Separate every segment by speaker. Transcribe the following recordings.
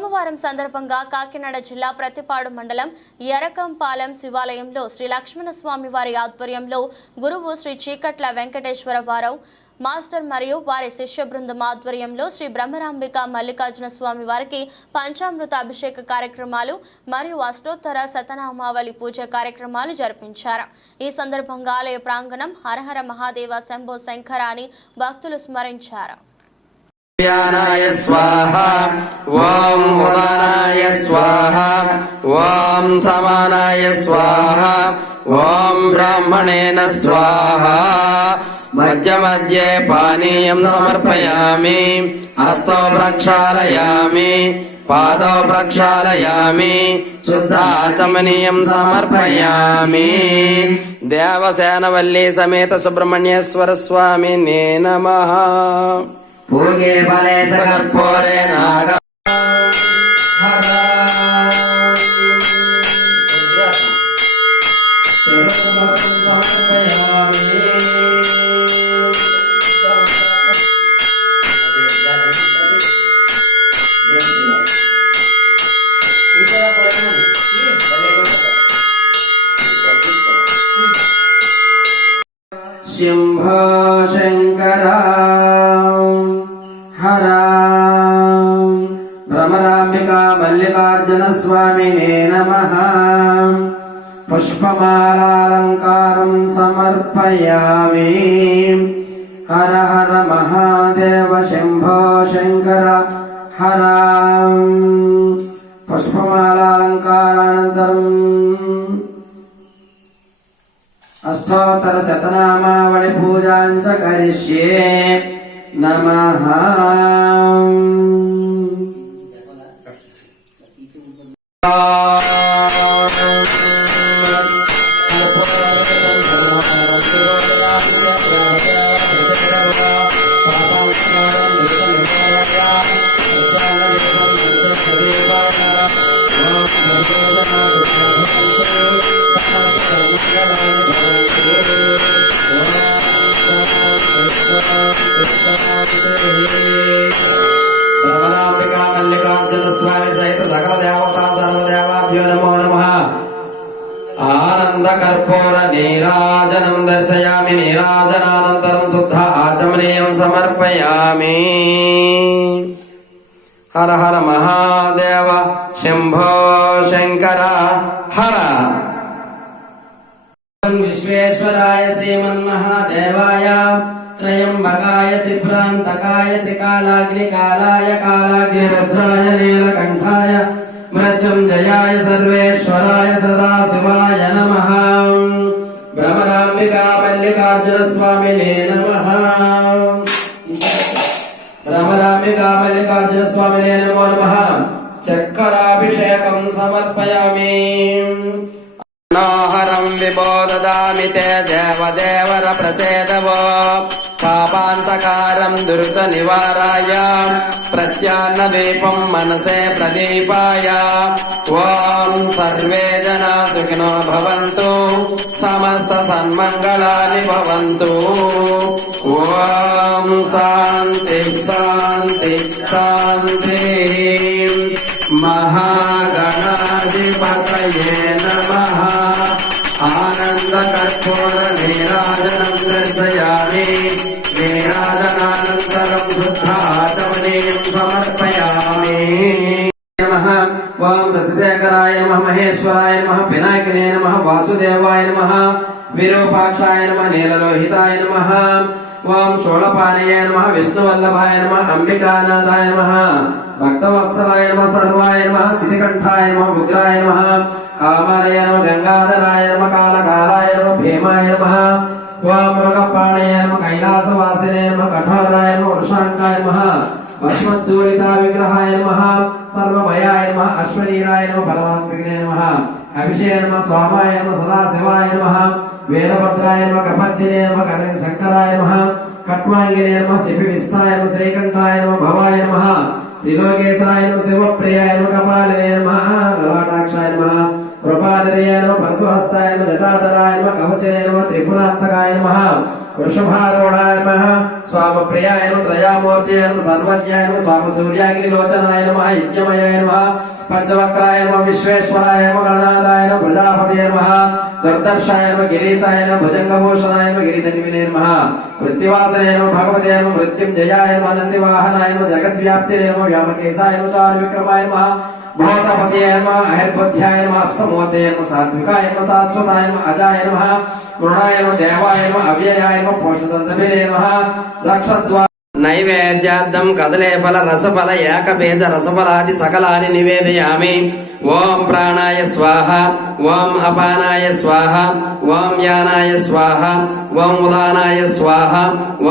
Speaker 1: సోమవారం సందర్భంగా కాకినాడ జిల్లా ప్రతిపాడు మండలం ఎరకంపాలెం శివాలయంలో శ్రీ లక్ష్మణ స్వామి వారి ఆధ్వర్యంలో గురువు శ్రీ చీకట్ల వెంకటేశ్వర వారవ్ మాస్టర్ మరియు వారి శిష్య బృందం ఆధ్వర్యంలో శ్రీ బ్రహ్మరాంబిక మల్లికార్జున స్వామి వారికి పంచామృత అభిషేక కార్యక్రమాలు మరియు అష్టోత్తర శతనామావళి పూజ కార్యక్రమాలు జరిపించారు. ఈ సందర్భంగా ఆలయ ప్రాంగణం హరహర మహాదేవ శంభో శంకర భక్తులు స్మరించారు.
Speaker 2: వ్యానాయ స్వాహ ఓం ఉదానాయ స్వాహ ఓం సమానాయ స్వాహ ఓం బ్రాహ్మణేన స్వాహ మధ్య మధ్యే పానీయం సమర్పయామి హస్తో ప్రక్షాళయామి పాదో ప్రక్షాళయామి శుద్ధాచమనీయం సమర్పయామి దేవసేనవల్లి సమేత సుబ్రహ్మణ్యేశ్వర స్వామి నే నమః
Speaker 3: పూగే బలే
Speaker 2: కర్పూరే భ్రమరాంబికా మల్లికార్జున స్వామినే నమ పుష్పమాలాలంకారం సమర్పయామి హర హర మహాదేవ శంభో శంకర హర పుష్పమాలాలంకారానంతరం అష్టోత్తర శతనామావళి పూజాంచ కరిష్యే నమః రమణాంబికా మల్లికార్జున స్వామి సహిత సకల దేవతా సర్వదేవాభ్యో నమో నమః ఆనంద కర్పూర నీరాజనం దర్శయామి నీరాజనానంతరం శుద్ధ ఆచమనీయం సమర్పయామి హర హర మహాదేవ శంభో త్రికాలాయ హర విశ్వేశ్వరాయ శ్రీమన్మహాదేవాయ త్రయంబకాయ త్రిభ్రాంతకాయ త్రికాలాగ్నికాలాయ కాలాగ్నిరుద్రాయ నీలకంఠాయ మృత్యుంజయాయ సర్వేశ్వరాయ సదాశివాయ నమ భ్రమరాంబికా మల్లికార్జున స్వామినే నమ భ్రమరాంబికా మల్లికార్జున స్వామినే నమో నమ చక్కరాభిషేకం సమర్పయామి మనోహరం విబోదదామి తే దేవదేవర ప్రసేదవో పాపాంతకారం దురిత నివారాయ. ప్రత్యాన్నదీపం మనసే ప్రదీపాయ. ఓం సర్వే జనా సుఖినో భవంతు. సమస్త సన్మంగళాని భవంతు. ఓం శాంతి శాంతి శాంతి. మహాగణాధిపతయే నమ. ఆనంద కర్పూర నీరాజనం దర్శయా నీరాజనానంతరం శుద్ధాతమనీయం సమర్పయామి. నమః. ఓం శశిశేఖరాయ నమః. మహేశ్వరాయ నమః. వినాయకనే నమః. వాసుదేవాయ నమః. విరూపాక్షాయ నమః. నీలలోహితాయ నమః. ఓం షోళపానీయ నమః. విష్ణువల్లభాయ నమః. అంబికానాథాయ నమః. భక్తవత్సలాయ నమః. సర్వాయ నమః. శ్రీకంఠాయ నమః. ఉగ్రాయ నమః. కామాలయ నమః. గంగాధరాయ నమః. కాలకాలాయ నమః. భీమాయ నమః. ఓం మృగపాణయ నమః కైలాసవాసినే నమ కఠోరాయ నమ వృషాంకాయ నమ భస్మద్దూలితా విగ్రహాయ నమ సర్వమయాయ నమ అశ్వనీరాయ నమ బలవాన్విగ్నే నమ అభిషేయ నమ స్వామాయ నమ సదాశివాయ నమ వేదభద్రాయ నమ కపద్దినే నమ కనక శంకరాయ నమ కట్వాంగినే నమ శిపి విస్తాయ నమ శ్రీకంఠాయ నమ భవాయ నమ త్రిలోకేశాయ నమ శివప్రియాయ నమ కపాలినే నమ లలాటాక్షాయ నమ కృపానిదయ నమ పరశుహస్తాయ నమః జటాధరాయ నమః కవచే నమః త్రిపురాంతకాయ నమః వృషభారూఢాయ నమః స్వామప్రియాయ నమః త్రయామూర్తయ నమః సర్వజ్ఞాయ నమః స్వామ సూర్యాగ్నిలోచనాయ నమః యజ్ఞమయాయ నమః పంచవక్రాయ నమః విశ్వేశ్వరాయ నమః గణనాథాయ నమః ప్రజాపతయ నమః దుర్దర్శాయ నమః గిరీశాయ నమః భుజంగభూషణాయ నమః గిరిధన్వినే నమః మృత్యువాసనే నమః భగవతే నమః మృత్యుంజయాయ నమః నందివాహనాయ నమః జగద్వ్యాప్తినే నమః వ్యామకేశాయ నమః చారు విక్రమాయ నమః భూతపతయ నమః అహిర్బుద్ధ్యాయ నమః సాత్వికాయ నమః శాశ్వతాయ నమః అజాయ నమ మృణాయ నమః దేవాయ నమ అవ్యయాయ నమ పోషదంతభిరే నమ లక్షద్వా
Speaker 3: నైవేద్యార్థం కదలే ఫల రసఫల ఏకబీజ రసఫలాది సకలాని నివేదయామి. ఓం ప్రాణాయ స్వాహ ఓం అపానాయ స్వాహ ఓం యానాయ స్వాహ ఓం ఉదానాయ స్వాహ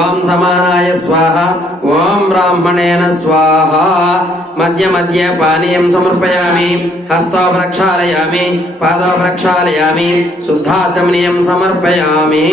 Speaker 3: ఓం సమానాయ స్వాహ ఓం బ్రాహ్మణేన స్వాహ. మధ్య మధ్య పానీయం సమర్పయామి హస్తో ప్రక్షాళయామి పాదో ప్రక్షాళయామి శుద్ధాచమనీయం సమర్పయామి.